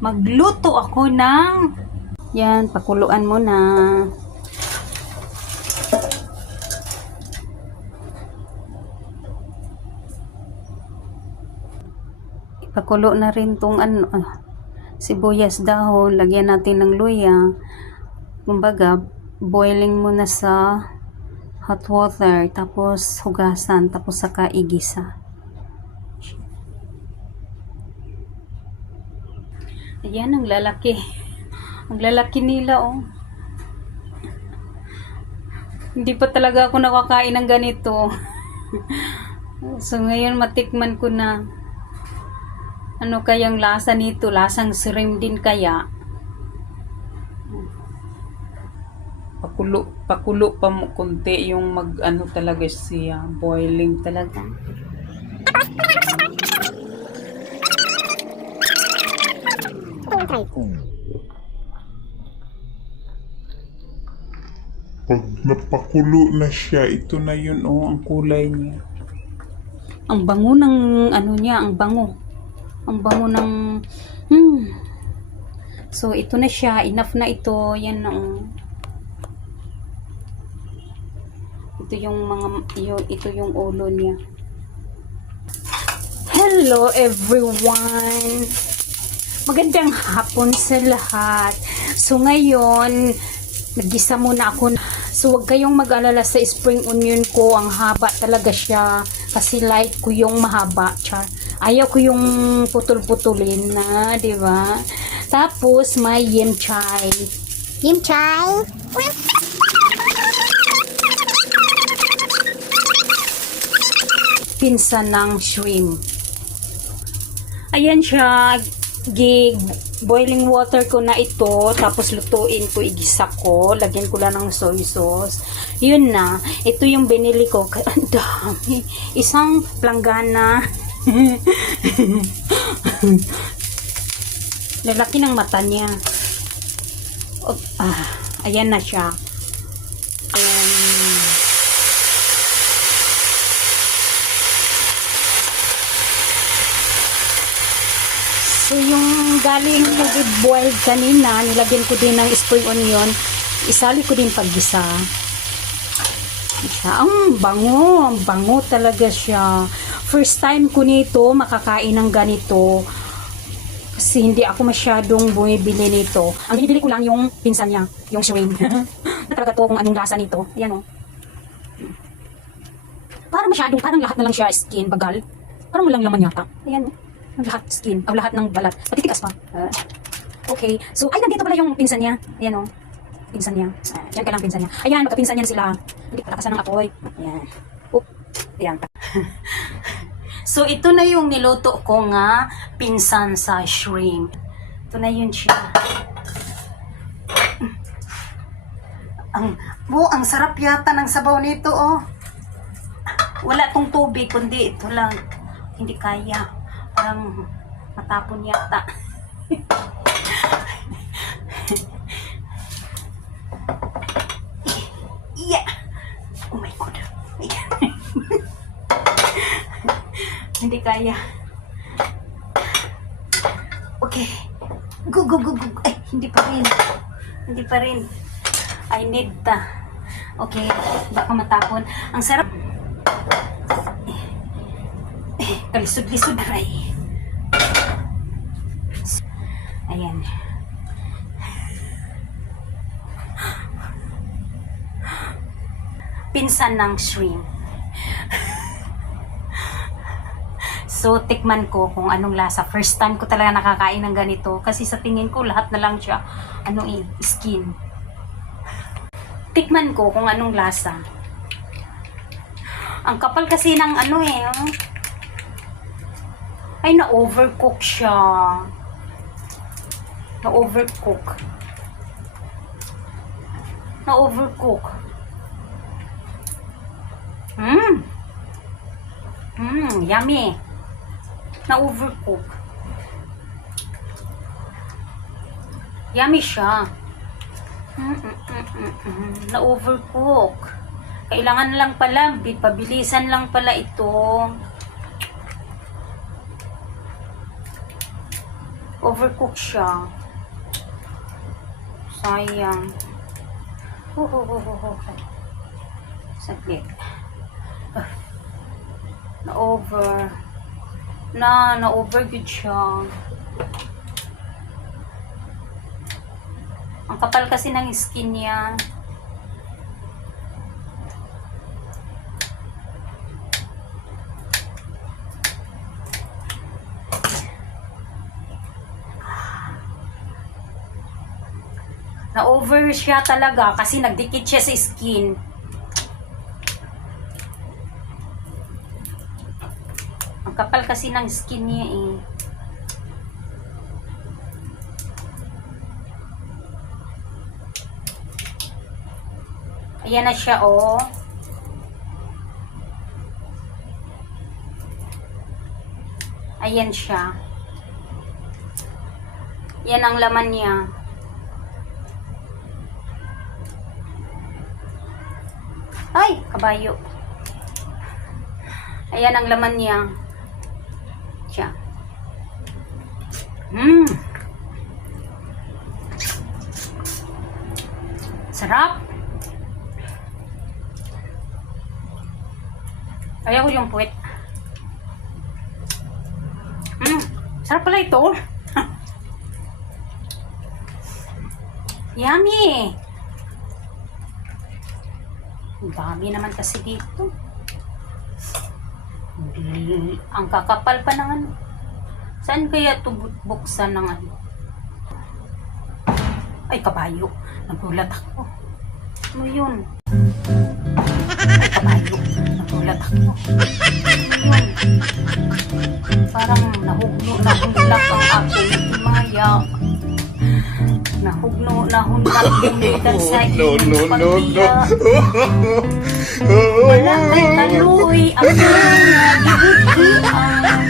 Magluto ako ng yan, pakuluan mo na. Ipakulo na rin tong sibuyas dahon, lagyan natin ng luya. Kumbaga, boiling mo na sa hot water, tapos hugasan, tapos saka igisa. Ayan, ang lalaki. Ang lalaki nila, oh. Hindi pa talaga ako nakakain ng ganito. So, ngayon matikman ko na. Ano kayang lasa nito? Lasang shrimp din kaya? Pakulo pa mo konti yung mag-ano talaga siya. Boiling talaga. Pag napakulo na siya, ito na yun, oh, ang kulay niya. Ang bango ng ano niya, ang bango. Ang bango ng So ito na siya, enough na ito. Yan ito yung ito yung ulo niya. Hello everyone. Magandang hapon sa lahat. So ngayon, nagisa muna ako. So huwag kayong mag-alala sa spring onion ko. Ang haba talaga siya. Kasi like ko yung mahaba. Char. Ayaw ko yung putol-putulin na, di ba? Tapos may yem chai. Yem chai? Pinsan ng shrimp. Ayan siya. Boiling water ko na ito, tapos lutuin ko, igisa ko, lagyan ko lang ng soy sauce. Yun na, ito yung binili ko. Ang dami, isang planggana. Lalaki ng mata niya. Ayan na siya. So, yung galing boiled kanina, nilagyan ko din ng spring onion. Isali ko din paggisa. Ang bango talaga siya. First time ko nito makakain ng ganito. Kasi hindi ako masyadong bumibili nito. Ang binibili ko lang yung pinsan niya, yung shrimp. Talaga to kung anong lasa nito. Ayan o. Parang lahat na lang siya skin, bagal. Parang walang laman yata. Ayan o. Lahat skin, lahat ng balat. Patitigas pa. Okay. So, ay, nandito pala yung pinsan niya. Ayan o. Pinsan niya. Diyan ka lang pinsan niya. Ayan, magkapinsan niyan sila. Hindi palakasan ng apoy. Ayan. Ayan. So, ito na yung niluto ko nga pinsan sa shrimp. Ito na yun siya. Ang sarap yata ng sabaw nito, oh. Wala tong tubig, kundi ito lang. Hindi kaya. Parang matapon yata. Yeah. Oh my God. Hindi kaya. Okay. Go. Ay, hindi pa rin. I need okay. Baka matapon. Ang sarap. Kalisod-lisod ray. Ayan. Pinsan ng shrimp. So, tikman ko kung anong lasa. First time ko talaga nakakain ng ganito. Kasi sa tingin ko, lahat na lang siya, skin. Tikman ko kung anong lasa. Ang kapal kasi ng ay, na-overcook siya. Na-overcook. Yummy. Na-overcook. Yummy siya. Na-overcook. Kailangan lang pala, pabilisan lang pala ito. Overcook siya. Sayang. Saglit. Na-over good siya. Ang kapal kasi ng skin niya. Na-over siya talaga kasi nagdikit siya sa skin. Ang kapal kasi ng skin niya eh. Ayan na siya oh. Ayan siya. Yan ang laman niya. Ay, kabayo. Ayan ang laman niya. Siya. Sarap. Ayaw ko yung puwet. Sarap pala ito. Yummy. Ang dami naman kasi dito. Ang kakapal pa ng ano. Saan kaya ito buksan ng ano? Ay, kabayo. Nagulat ako. Ano yun? Ay, kabayo. Nagulat ako. Ano yun? Parang nahulak ang aking maya. Nahulak yung litan sa iyong pagbiya. Wala kay kaluy ang